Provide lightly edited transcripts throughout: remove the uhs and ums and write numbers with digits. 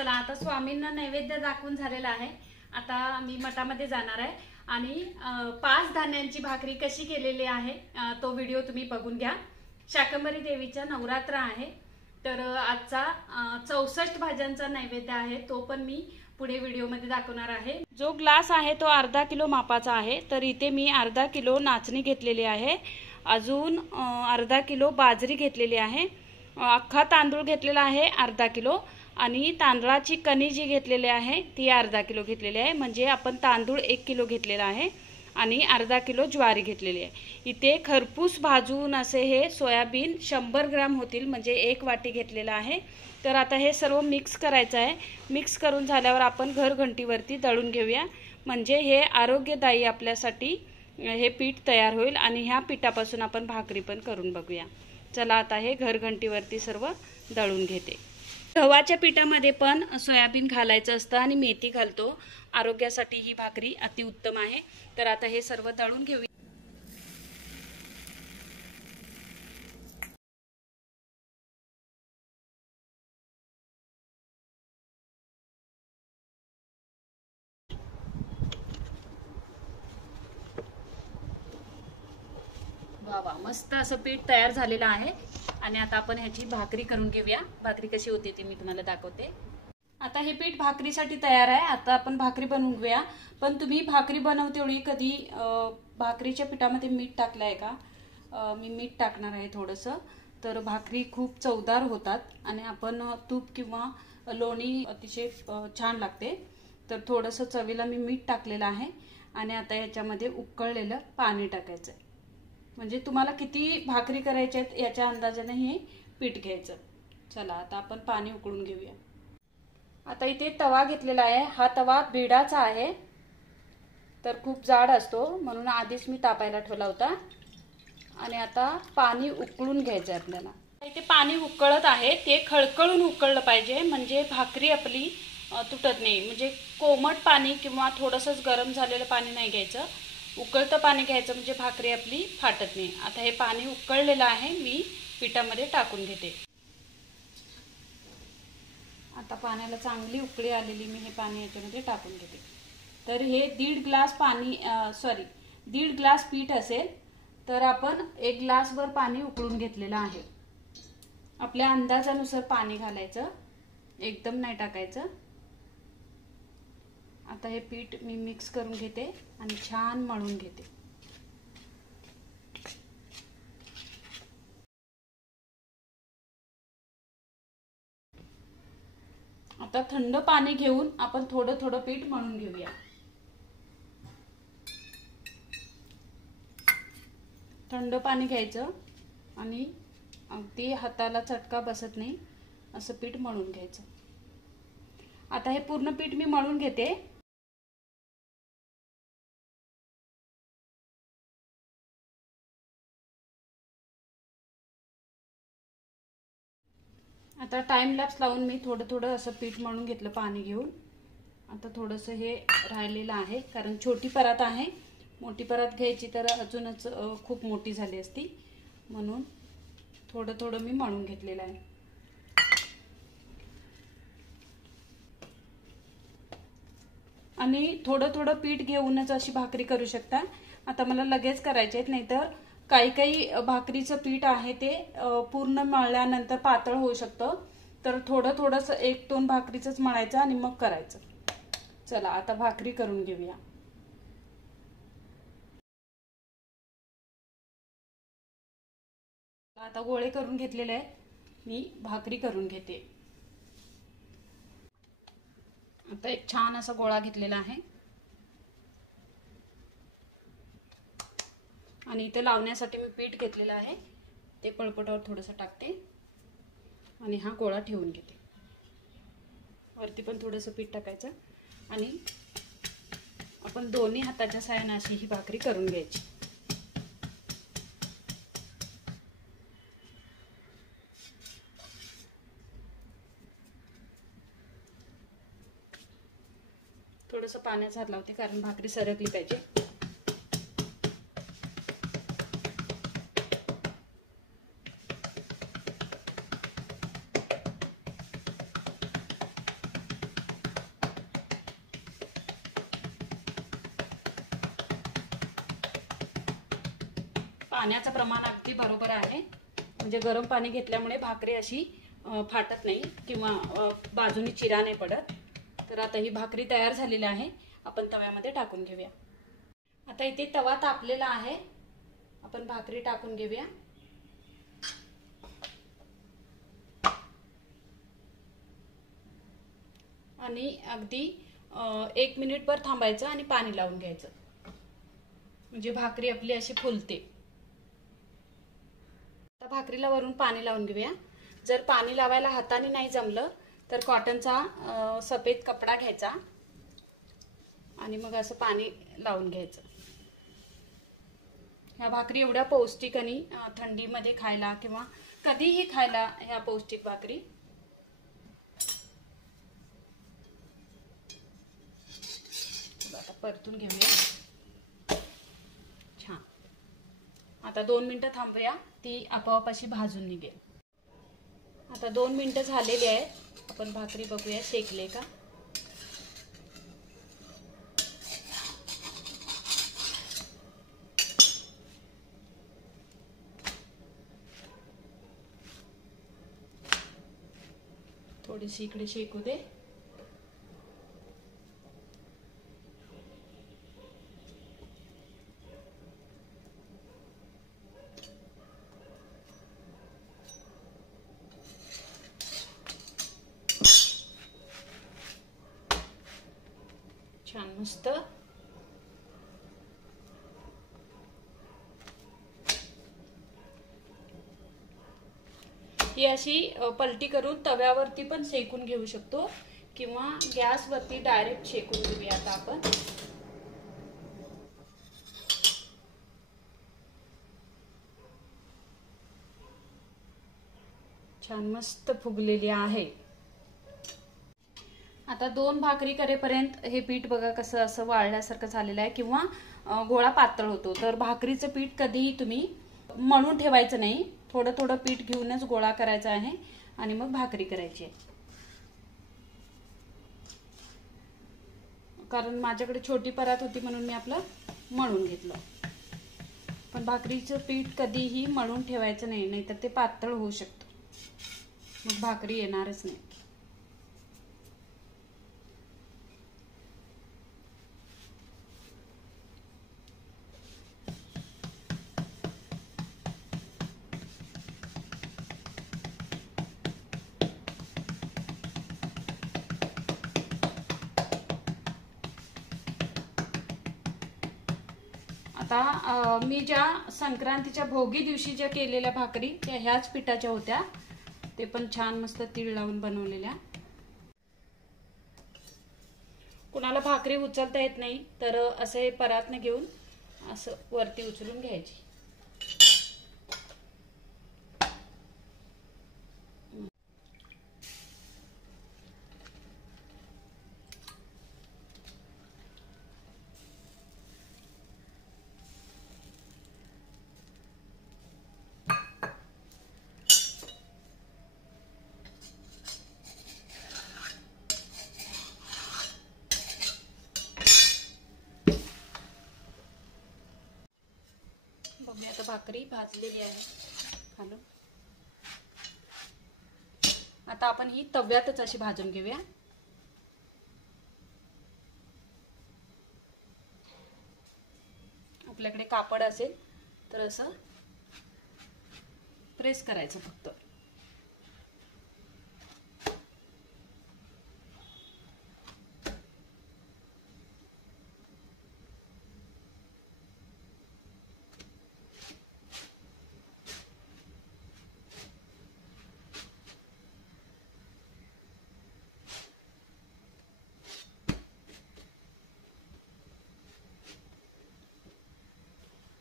चला आता स्वामींना नैवेद्य दाखवून झालेला आहे। आता मी मठामध्ये जाणार आहे आणि 5 धान्यांची भाकरी कशी केलेली आहे तो व्हिडिओ तुम्ही बघून घ्या। शाकंभरी देवीचा नवरात्र आहे, तर आजचा 64 भाज्यांचा नैवेद्य आहे, तो पण मी पुढे व्हिडिओमध्ये दाखवणार आहे। जो ग्लास आहे तो अर्धा किलो मापाचा आहे, तर इथे मी अर्धा किलो नाचणी घेतलेली आहे, अजून अर्धा किलो बाजरी घेतलेली आहे, अख्खा तांदूळ घेतलेला आहे अर्धा किलो, आणि तांदळाची कणी जी घेतलेली आहे ती अर्धा किलो घेतलेली आहे। म्हणजे आपण तांदूळ 1 किलो घेतलेला आहे आणि अर्धा किलो ज्वारी घेतलेली आहे। इथे खरपूस भाजून असे हे सोयाबीन 100 ग्रॅम होतील, म्हणजे 1 वाटी घेतलेला आहे। तर आता हे सर्व मिक्स करायचं आहे। मिक्स करून झाल्यावर आपण घरघंटीवरती दळून घेऊया, म्हणजे हे आरोग्यदायी आपल्यासाठी हे पीठ तयार होईल आणि ह्या पिठापासून आपण भाकरी पण करून बघूया। चला आता हे घरघंटीवरती सर्व दळून घेते। गव्हाच्या पिठामध्ये पण सोयाबीन घालायचं असतं आणि मेथी घालतो, आरोग्यासाठी ही भाकरी अतिउत्तम आहे। तर आता हे सर्व दळून घेऊया। वा मस्त असं पीठ तयार झालेलं आहे आणि आता आपण ह्याची भाकरी करून घेऊया। भाकरी कशी होते ती मी तुम्हाला दाखवते। आता हे पीठ भाकरीसाठी तयार आहे, आता आपण भाकरी बनवून घेऊया। पण तुम्ही भाकरी बनवते वेळी कधी भाकरीच्या पिठामध्ये मीठ टाकलंय का? मी मीठ टाकणार आहे थोडंसं, तर भाकरी खूप चवदार होतात आणि आपण तूप किंवा लोणी अतिशय छान लागते। तर थोडंसं चवीला मी मीठ टाकलेलं आहे आणि आता याच्यामध्ये उकळलेलं पाणी टाकायचं, म्हणजे तुम्हाला किती भाकरी करायच्या आहेत याच्या अंदाजाने हे पीठ घ्यायचं। चला आता आपण पाणी उकळून घेऊया। आता इथे तवा घेतलेला आहे, हा तवा बिडाचा आहे, तर खूप जाड असतो म्हणून आधीच मी तापायला ठेवला होता। आणि आता पाणी उकळून घ्यायचं आहे आपल्याला। इथे पाणी उकळत आहे, ते खळखळून उकळलं पाहिजे, म्हणजे भाकरी आपली तुटत नाही। म्हणजे कोमट पाणी किंवा थोडंसंच गरम झालेलं पाणी नाही घ्यायचं, उकळतं पाणी घ्यायचं, म्हणजे भाकरी आपली फाटत नाही। आता हे पाणी उकळलेलं आहे, मी पिठामध्ये टाकून घेते। आता पाण्याला चांगली उकळी आलेली, मी हे पाणी याच्यामध्ये टाकून घेते। तर हे 1.5 ग्लास पाणी दीड ग्लास पीठ असेल, तर आपण 1 ग्लासभर पाणी उकळून घेतलेलं आहे। आपल्या अंदाजानुसार पाणी घालायचं, एकदम नाही टाकायचं। आता हे पीठ मी मिक्स करून घेते आणि छान मळून घेते। आता थंड पाणी घेऊन आपण थोडं थोडं पीठ मळून घेऊया। थंड पाणी घ्यायचं आणि अगदी हाताला चटका बसत नाही असं पीठ मळून घ्यायचं। आता हे पूर्ण पीठ मी मळून घेते। आता टाइम लॅप्स लावून मी थोडं थोडं असं पीठ मळून घेतलं पाणी घेऊन। आता थोडंसं हे राहिलेलं आहे, कारण छोटी परात आहे, मोठी परात घ्यायची तर अजूनच खूप मोठी झाली असती, म्हणून थोडं थोडं मी मळून घेतलेलं आहे। आणि थोडं थोडं पीठ घेऊनच अशी भाकरी करू शकता। आता मला लगेच करायचे आहेत, नाहीतर काही काही भाकरीचं पीठ आहे ते पूर्ण मळल्यानंतर पातळ होऊ शकतं, तर थोडं थोडंसं 1-2 भाकरीचंच मळायचं आणि मग करायचं। चला आता भाकरी करून घेऊया। आता गोळे करून घेतलेले आहेत, मी भाकरी करून घेते। आता एक छान असा गोळा घेतलेला आहे आणि इथे लावण्यासाठी मी पीठ घेतलेलं आहे, ते पळपटावर थोडंसं टाकते आणि हा गोळा ठेवून घेते। वरती पण थोडंसं पीठ टाकायचं आणि आपण दोन्ही हाताच्या साहाय्याने अशी ही भाकरी करून घ्यायची। थोडंसं पाण्याचा हात लावते, कारण भाकरी सरकली पाहिजे। पाण्याचं प्रमाण अगदी बरोबर आहे, म्हणजे गरम पाणी घेतल्यामुळे भाकरी अशी फाटत नाही किंवा बाजूनी चिरा नाही पडत। तर आता ही भाकरी तयार झालेली आहे, आपण तव्यामध्ये टाकून घेऊया। आता इथे तवा तापलेला आहे, आपण भाकरी टाकून घेऊया। आणि अगदी 1 मिनिटभर थांबायचं आणि पाणी लावून घ्यायचं, म्हणजे भाकरी आपली अशी फुलते। आता भाकरीला वरून पाणी लावून घेऊया। जर पाणी लावायला हाताने नाही जमलं तर कॉटनचा सफेद कपडा घ्यायचा आणि मग असं पाणी लावून घ्यायचं। ह्या भाकरी एवढ्या पौष्टिक आणि थंडीमध्ये खायला किंवा कधीही खायला ह्या पौष्टिक भाकरी। आता परतून घेऊया छान। आता 2 मिनिटं थांबूया, ती आपोआप अशी भाजून निघेल। आता 2 मिनिटं झालेली आहेत, आपण भाकरी बघूया शेकले का। थोडीशी इकडे शेकू दे। छान मस्त। ही अशी पलटी करून तव्यावरती पण शेकून घेऊ शकतो किंवा गॅसवरती डायरेक्ट शेकून घेऊया। आता आपण छान मस्त फुगलेली आहे। आता 2 भाकरी करेपर्यंत हे पीठ बघा कसं असं वाळल्यासारखं झालेलं आहे किंवा गोळा पातळ होतो। तर भाकरीचं पीठ कधीही तुम्ही मळून ठेवायचं नाही, थोडं थोडं पीठ घेऊनच गोळा करायचा आहे आणि मग भाकरी करायची आहे। कारण माझ्याकडे छोटी परात होती म्हणून मी आपलं मळून घेतलं, पण भाकरीचं पीठ कधीही मळून ठेवायचं नाही, नाहीतर ते पातळ होऊ शकतं, मग भाकरी येणारच नाही। आता मी ज्या संक्रांतीच्या भोगी दिवशी ज्या केलेल्या भाकरी त्या ह्याच पिठाच्या होत्या, ते पण छान मस्त तीळ लावून बनवलेल्या। कुणाला भाकरी उचलता येत नाही तर असे परातने घेऊन असं वरती उचलून घ्यायची। बघूया आता भाकरी भाजलेली आहे खालून। आता आपण ही तव्यातच अशी भाजून घेऊया। आपल्याकडे कापड असेल तर असं प्रेस करायचं फक्त।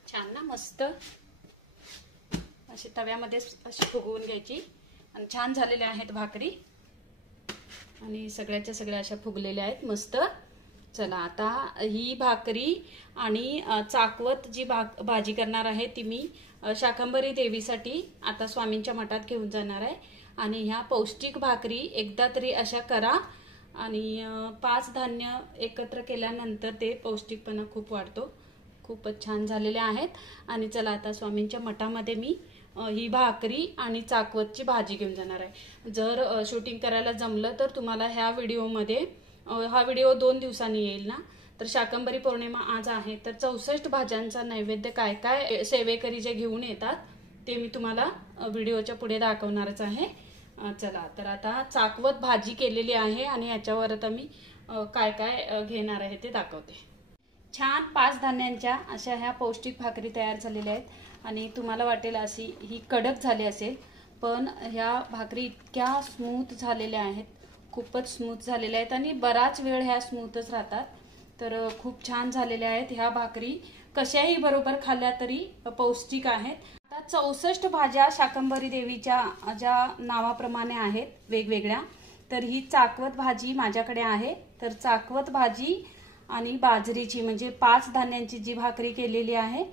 छान ना मस्त अशी तव्यामध्ये अशी फुगवून घ्यायची आणि छान झालेल्या आहेत भाकरी आणि सगळ्याच्या सगळ्या अशा फुगलेल्या आहेत मस्त। चला आता ही भाकरी आणि चाकवत जी भाजी करणार आहे ती मी शाकंभरी देवीसाठी आता स्वामींच्या मठात घेऊन जाणार आहे आणि ह्या पौष्टिक भाकरी एकदा तरी अशा करा आणि 5 धान्य एकत्र केल्यानंतर ते पौष्टिकपणा खूप वाढतो, खूपच छान झालेल्या आहेत. आणि चला आता स्वामींच्या मठामध्ये मी ही भाकरी आणि चाकवतची भाजी घेऊन जाणार आहे. जर शूटिंग करायला जमलं तर तुम्हाला ह्या व्हिडिओमध्ये, हा व्हिडिओ 2 दिवसांनी येईल ना, तर शाकंभरी पौर्णिमा आज आहे, तर 64 भाज्यांचा नैवेद्य काय काय सेवेकरी जे घेऊन येतात ते मी तुम्हाला व्हिडिओच्या पुढे दाखवणारच आहे. चला तर आता चाकवत भाजी केलेली आहे आणि याच्यावर आता मी काय काय घेणार आहे ते दाखवते. छान 5 धान्यांच्या अशा ह्या पौष्टिक भाकरी तयार झालेल्या आहेत आणि तुम्हाला वाटेल अशी ही कडक झाली असेल, पण ह्या भाकरी इतक्या स्मूथ झालेल्या आहेत, खूपच स्मूथ झालेल्या आहेत आणि बराच वेळ ह्या स्मूथच राहतात. तर खूप छान झालेल्या आहेत ह्या भाकरी. कशाही बरोबर खाल्ल्या तरी पौष्टिक आहेत. आता 64 भाज्या शाकंभरी देवीच्या ज्या नावाप्रमाणे आहेत वेगवेगळ्या, तर ही चाकवत भाजी माझ्याकडे आहे. तर चाकवत भाजी आणि बाजरीची म्हणजे 5 धान्यांची जी भाकरी केलेली आहे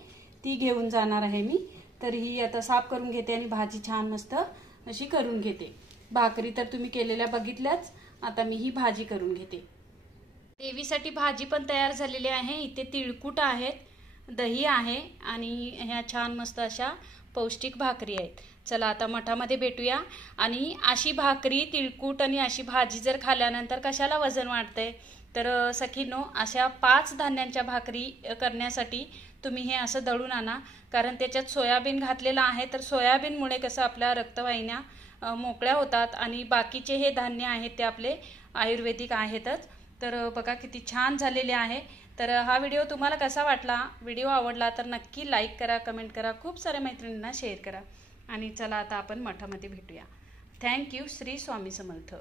ती घेऊन जाणार आहे मी. तर ही आता साफ करून घेते आणि भाजी छान मस्त अशी करून घेते. भाकरी तर तुम्ही केलेल्या बघितल्याच, आता मी ही भाजी करून घेते. देवीसाठी भाजी पण तयार झालेली आहे. इथे तिळकुट आहेत, दही आहे आणि ह्या छान मस्त अशा पौष्टिक भाकरी आहेत. चला आता मठामध्ये भेटूया. आणि अशी भाकरी, तिळकुट आणि अशी भाजी जर खाल्ल्यानंतर कशाला वजन वाढतंय, तर सखीनो अशा 5 धान्यांच्या भाकरी करण्यासाठी तुम्ही हे असं दळून आणा, कारण त्याच्यात सोयाबीन घातलेलं आहे. तर सोयाबीनमुळे कसं आपल्या रक्तवाहिन्या मोकळ्या होतात आणि बाकीचे हे धान्य आहेत ते आपले आयुर्वेदिक आहेतच. तर बघा किती छान झालेले आहे. तर हा व्हिडिओ तुम्हाला कसा वाटला, व्हिडिओ आवडला तर नक्की लाईक करा, कमेंट करा, खूप साऱ्या मैत्रिणींना शेअर करा. आणि चला आता आपण मठामध्ये भेटूया. थँक्यू. श्री स्वामी समर्थ.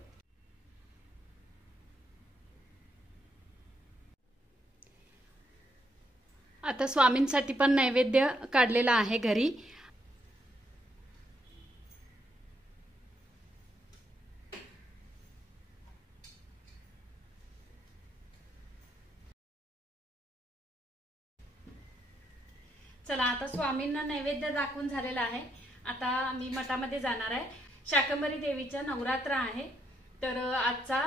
आता स्वामींसाठी पण नैवेद्य काढलेला आहे घरी. चला आता स्वामींना नैवेद्य दाखवून झालेला आहे. आता मी मठामध्ये जाणार आहे. शाकंभरी देवीचा नवरात्र आहे, तर आजचा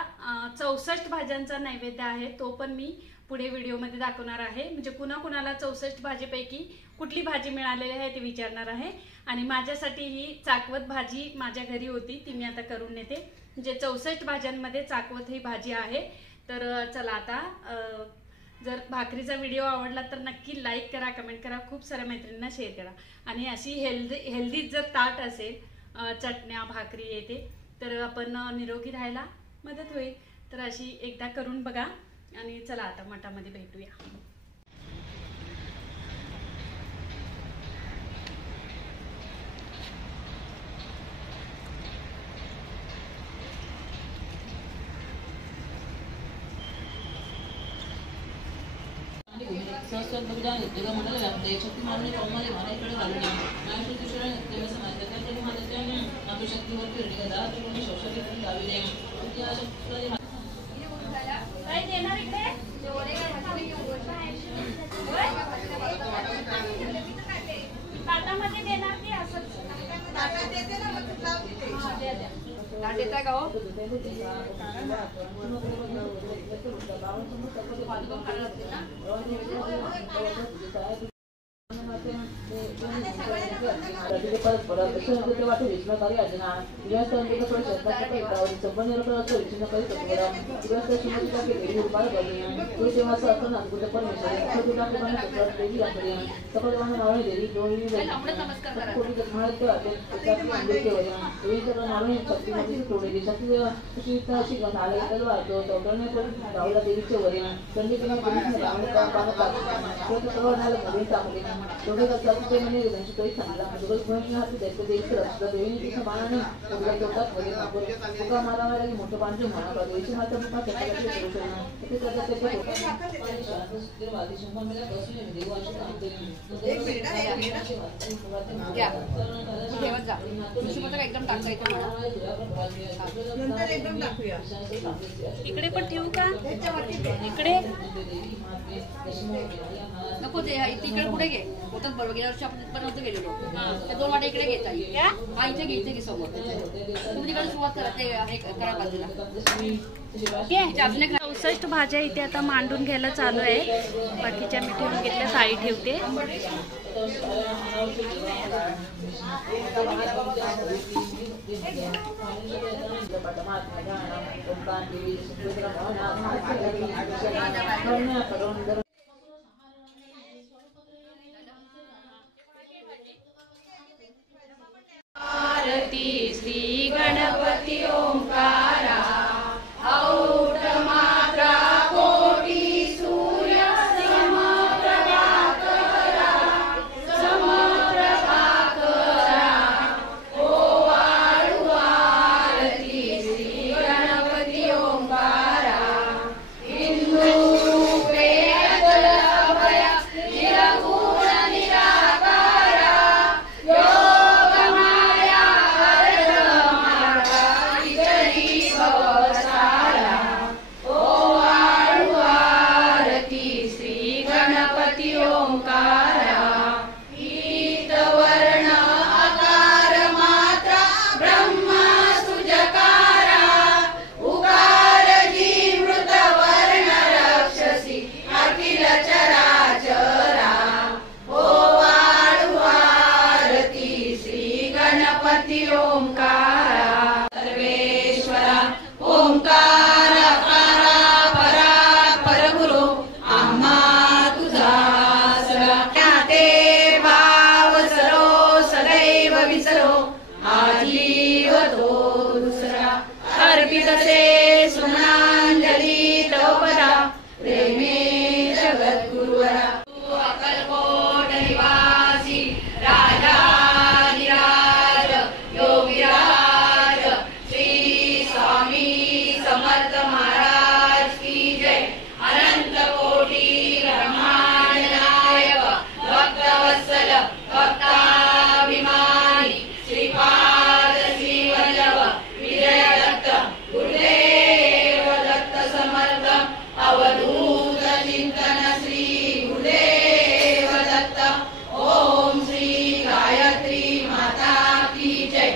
64 भाज्यांचा नैवेद्य आहे, तो पण मी पुढे व्हिडिओमध्ये दाखवणार आहे. म्हणजे कुणाकुणाला 64 भाजीपैकी कुठली भाजी मिळालेली आहे ते विचारणार आहे. आणि माझ्यासाठी ही चाकवत भाजी माझ्या घरी होती, ती मी आता करून नेते. म्हणजे 64 भाज्यांमध्ये चाकवत ही भाजी आहे. तर चला आता जर भाकरीचा व्हिडिओ आवडला तर नक्की लाईक करा, कमेंट करा, खूप साऱ्या मैत्रिणींना शेअर करा. आणि अशी हेल्दी जर ताट असेल, चटण्या भाकरी येते, तर आपण निरोगी राहायला मदत होईल. तर अशी एकदा करून बघा. आणि चला आता मठामध्ये भेटूया. सहस्र बगदान उद्योग मंडल व्यापते शक्ती मानवी कौमाले भानेकडे घालणे मायश्री किशोर नित्य समाज त्याच्या माध्यमाने आपली शक्तीवर फिरणे दात कोणी शोषित करून दाविले त्या शक्तीला काय देणार इकडे ताटामध्ये देणार की असं ताटात देते ना, मग ताट देता का हो? इकडे पण ठेवू का? इकडे नको ते तिकडे पुढे घे. होतात बरोबर. गेल्या वर्षी आपण पण नव्हतं गेलेलो. त्या 2 वाट्या इकडे घेता येईल. हा इथे घे समोर. तुम्ही तिकडे सुरुवात करा ते हे करा बाजूला. 64 भाज्या इथे आता मांडून घ्यायला चालू आहे. बाकीच्या मी ठेवून घेतल्या, साडी ठेवते. आरती श्री गणपती ओंकारा, औट मात्रा कोटी सूर्य समप्रभाकरा, ओ वाळू आरती श्री गणपती ओंकारा, हिंदू रूपे अचल अभय निरगुण निराकारा, सर्वेश्वरा ओंकार कारा परा परगुरु आम्हा तुझा सगळा ते भाव सरो सदैव विसरो आजीव तो दुसरा अर्पितसे सुमनांजली तवपदा प्रेमे जगत गुरुवरा अकलकोट निवासी राजा योगीराज श्री स्वामी समर्थ महाराज की जय. अनंत कोटी ब्रह्मांड नायक भक्तवत्सल भक्ताभिमानी श्रीपाद श्री वल्लभ विजय दत्त गुरुदेव दत्त समर्थ अवधूत चिंतन श्री गुरुदेव दत्त. ओम श्री गायत्री माता की जय.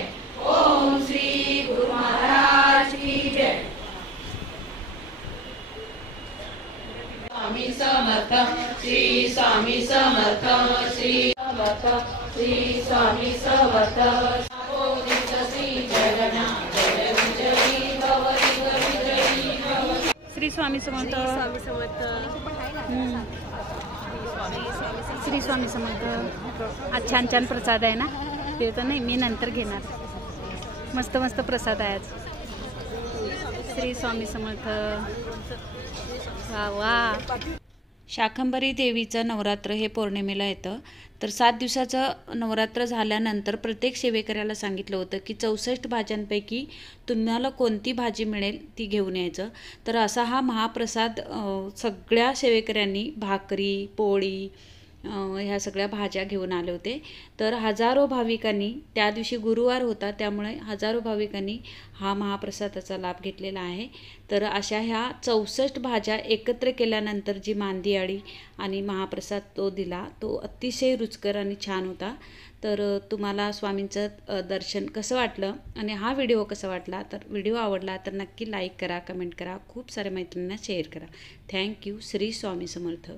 ओम श्री गुरु महाराज की जय. स्वामी समर्थ श्री स्वामी समर्थ श्री समर्थ श्री स्वामी समर्थ बोधित श्री जगन्नाथ जय विजयी भव विजयी भव. श्री स्वामी समर्थ. श्री स्वामी समर्थ. आज छान छान प्रसाद आहे ना. ते तर नाही, मी नंतर घेणार. मस्त मस्त प्रसाद आहे आज. श्री स्वामी समर्थ. वा वा. शाकंभरी देवीचं नवरात्र हे पौर्णिमेला येतं. तर 7 दिवसाचं नवरात्र झाल्यानंतर प्रत्येक सेवेकऱ्याला सांगितलं होतं की 64 भाज्यांपैकी तुम्हाला कोणती भाजी मिळेल ती घेऊन यायचं. तर असा हा महाप्रसाद सगळ्या सेवेकऱ्यांनी भाकरी पोळी ह्या सगळ्या भाज्या घेऊन आले होते. तर हजारो भाविकांनी, त्या दिवशी गुरुवार होता त्यामुळे हजारो भाविकांनी हा महाप्रसादाचा लाभ घेतलेला आहे. तर अशा ह्या 64 भाज्या एकत्र केल्यानंतर जी मांदियाळी आणि महाप्रसाद तो दिला तो अतिशय रुचकर आणि छान होता. तर तुम्हाला स्वामींचं दर्शन कसं वाटलं आणि हा व्हिडिओ कसा वाटला, तर व्हिडिओ आवडला तर नक्की लाईक करा, कमेंट करा, खूप साऱ्या मैत्रिणींना शेअर करा. थँक्यू. श्री स्वामी समर्थ.